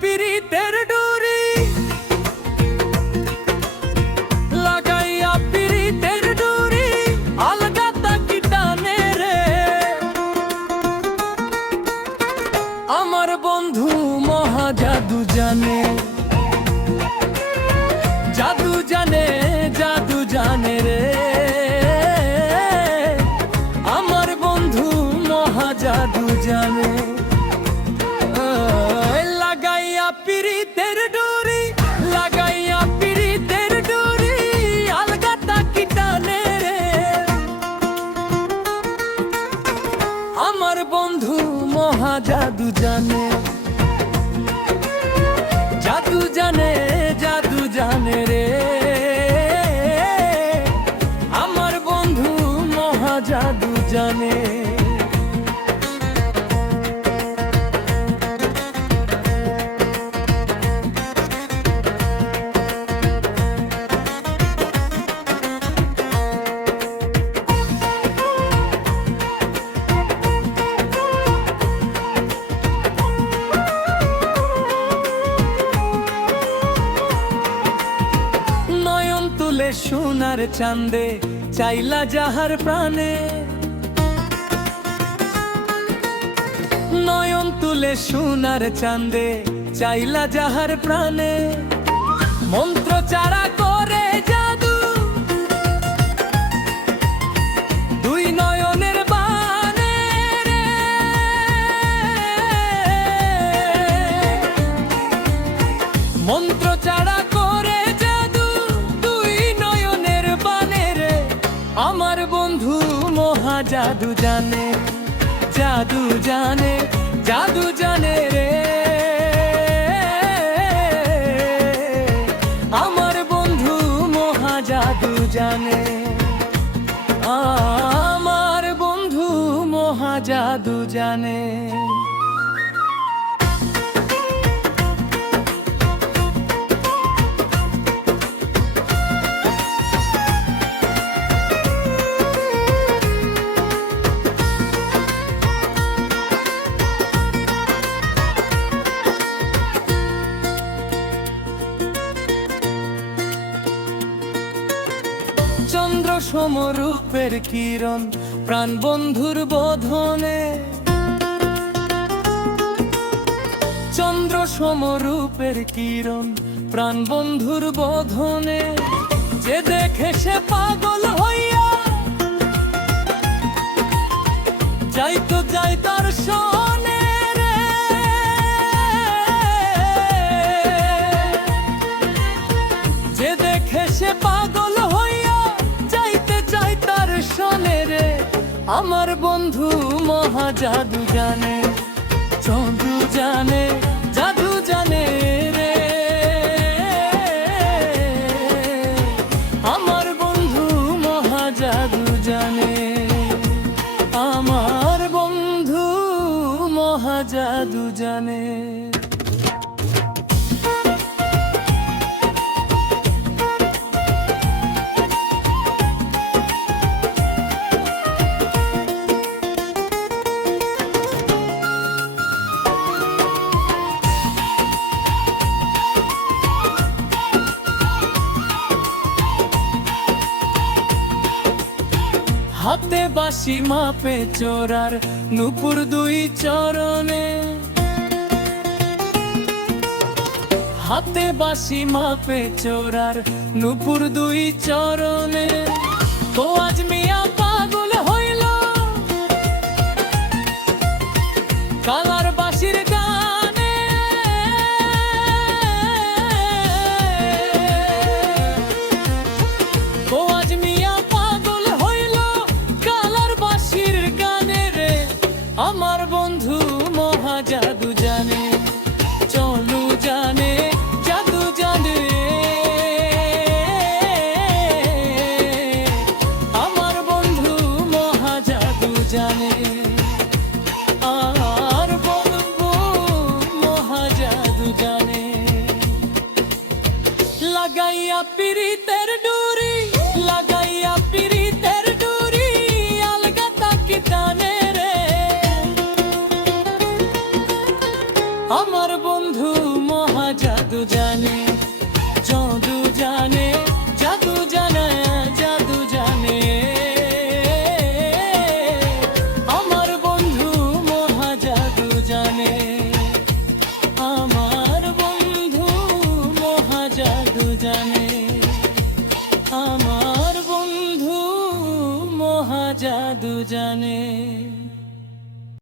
পিরিতের ডুরি, লাগাইয়া পিরিতের ডুরি, আলগা তাকি টানে রে। আমার বন্ধু মহা জাদু জানে, জাদু জানে, জাদু জানে রে। আমার বন্ধু মহা জাদু জানে। লাগাইয়া পিরিতের ডুরি, লাগাইয়া পিরিতের ডুরি, আলগা তাকি টানে রে। আমার বন্ধু মহা জাদু জানে, জাদু জানে, জাদু জানে রে। আমার বন্ধু মহা জাদু জানে। সোনার চাঁদে চাইলা যাহার প্রাণে, নয়ন তুলে সোনার চাঁদে চাইলা যাহার প্রাণে। মন্ত্র চারা করে জাদু দুই নয়নের বানে রে। মন্ত্র চারা করে জাদু দুই নয়নের বানে রে। আমার বন্ধু মহা জাদু জানে, জাদু জানে, জাদু জানে রে। আমার বন্ধু মহা জাদু জানে। আমার বন্ধু মহা জাদু জানে। চন্দ্র সমরূপের কিরণ প্রাণ বন্ধুর বোধনে, চন্দ্র সমরূপের কিরণ প্রাণ বন্ধুর বোধনে। যে দেখে সে পাগল হইয়া যাইতো যাই তার সনে রে। যে দেখে সে পাগল হইয়া শোনে রে। আমার বন্ধু মহা জাদু জানে, জাদু জানে, জাদু জানে রে। আমার বন্ধু মহা জাদু জানে। আমার বন্ধু মহা জাদু জানে। হাতে বাঁশি মাপে চোরার নূপুর দুই চরণে, হাতে বাঁশি মাপে চোরার নূপুর দুই চরণে। তো আজ মিয়া পাগল হইল কালার বাঁশির গানে। তো আজ মিয়া পাগল হইল কালার বাঁশির গানে রে। আমার বন্ধু মহা জাদু জানে, চলু জানে, জাদু জানে। আমার বন্ধু মহা জাদু জানে। আর বন্ধু মহা জাদু জানে। লাগাইয়া পিরিতের ডুরি, লাগাইয়া পিরিতের ডুরি, আলগা তাকি টানে রে। জাদু জানে, আমার বন্ধু মহা জাদু জানে।